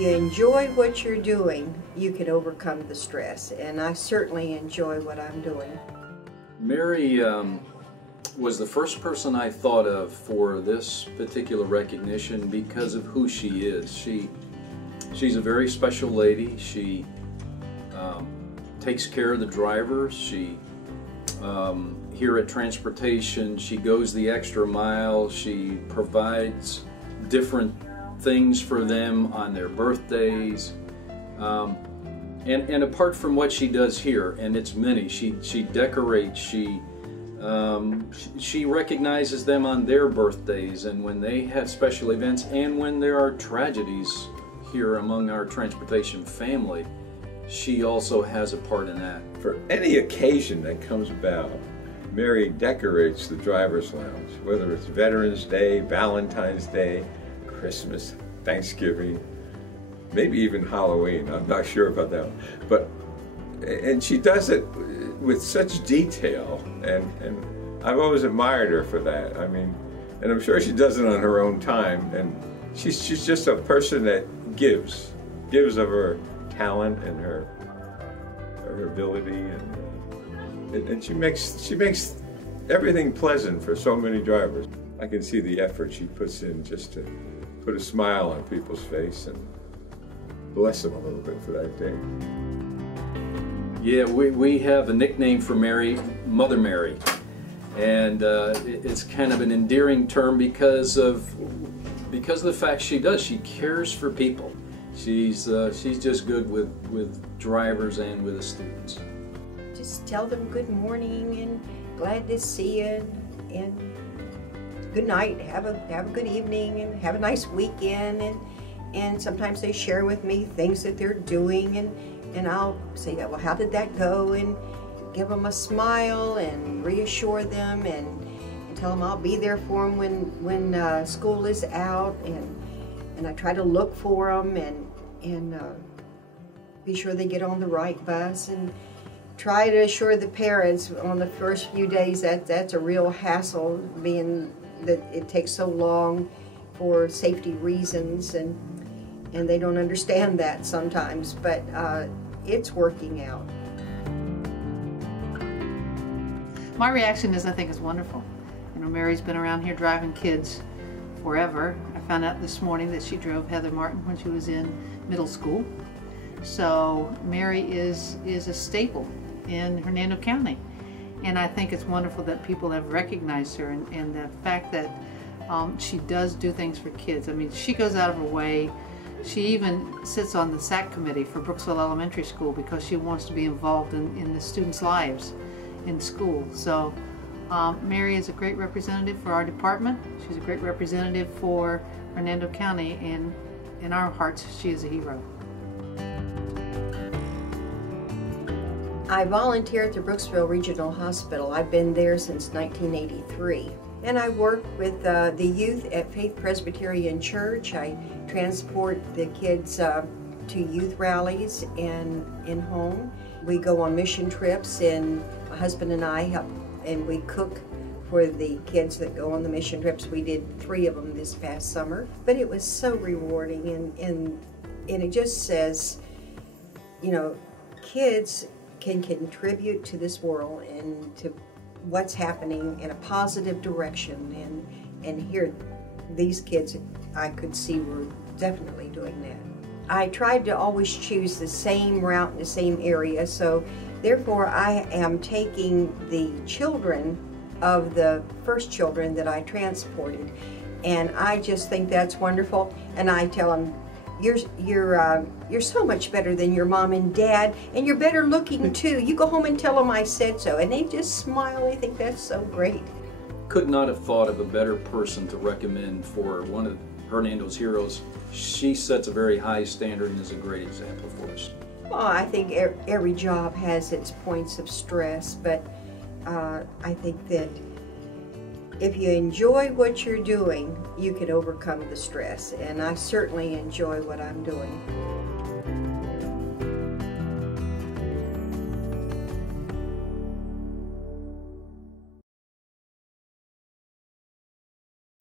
you enjoy what you're doing, you can overcome the stress, and I certainly enjoy what I'm doing. Mary was the first person I thought of for this particular recognition because of who she is. She's a very special lady. She takes care of the drivers. She here at Transportation, she goes the extra mile. She provides different things for them on their birthdays. And apart from what she does here, and it's many, she decorates, she recognizes them on their birthdays and when they have special events and when there are tragedies here among our Transportation family. She also has a part in that. For any occasion that comes about, Mary decorates the driver's lounge, whether it's Veterans Day, Valentine's Day, Christmas, Thanksgiving, maybe even Halloween. I'm not sure about that one. And she does it with such detail, and I've always admired her for that. I mean, and I'm sure she does it on her own time, and she's just a person that gives of her talent and her ability, and she makes everything pleasant for so many drivers. I can see the effort she puts in just to put a smile on people's face and bless them a little bit for that day. Yeah, we have a nickname for Mary, Mother Mary, and it's kind of an endearing term because of the fact she does. She cares for people. She's just good with drivers and with the students. Just tell them good morning and glad to see you, and good night. Have a good evening and have a nice weekend. And sometimes they share with me things that they're doing, and I'll say, well, how did that go? And give them a smile and reassure them and tell them I'll be there for them when school is out, and I try to look for them and be sure they get on the right bus, and try to assure the parents on the first few days that that's a real hassle, being that it takes so long for safety reasons, and they don't understand that sometimes, but it's working out. My reaction is, I think it's wonderful. You know, Mary's been around here driving kids forever. I found out this morning that she drove Heather Martin when she was in middle school. So Mary is a staple in Hernando County. And I think it's wonderful that people have recognized her, and the fact that she does do things for kids. I mean, she goes out of her way. She even sits on the SAC committee for Brooksville Elementary School because she wants to be involved in the students' lives in school. So Mary is a great representative for our department. She's a great representative for Hernando County, and in our hearts, she is a hero. I volunteer at the Brooksville Regional Hospital. I've been there since 1983. And I work with the youth at Faith Presbyterian Church. I transport the kids to youth rallies and in home. We go on mission trips, and my husband and I help, and we cook for the kids that go on the mission trips. We did 3 of them this past summer. But it was so rewarding, and it just says, you know, kids can contribute to this world and to what's happening in a positive direction, and here these kids I could see were definitely doing that. I tried to always choose the same route in the same area, so therefore I am taking the children of the first children that I transported, and I just think that's wonderful. And I tell them, you're so much better than your mom and dad, and you're better looking too. You go home and tell them I said so, and they just smile. They think that's so great. Could not have thought of a better person to recommend for one of Hernando's heroes. She sets a very high standard and is a great example for us. Well, I think every job has its points of stress, but I think that if you enjoy what you're doing, you can overcome the stress, and I certainly enjoy what I'm doing.